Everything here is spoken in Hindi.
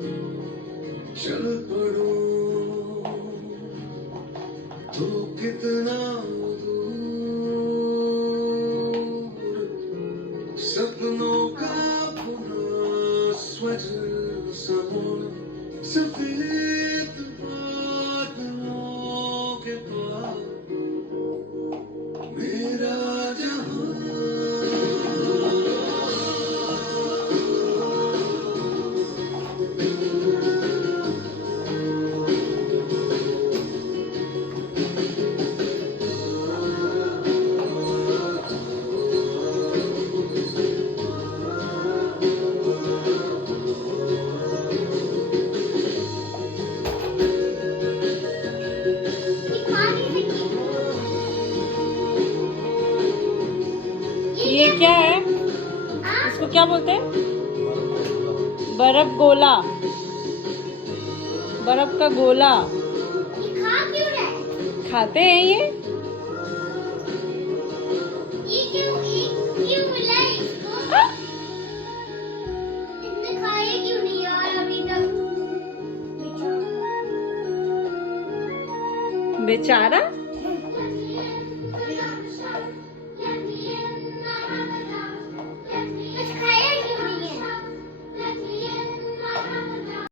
चल पड़ो तो कितना दूर, सपनों का पुनः स्वजन समोर, सफेद बादलों के पार मेरा जहां। ये क्या है? इसको क्या बोलते हैं? बर्फ गोला, बर्फ का गोला। ये खा क्यों रहा है? खाते हैं ये? ये क्यों मिला है इसको? इसने खाया क्यों नहीं यार अभी तक? बेचारा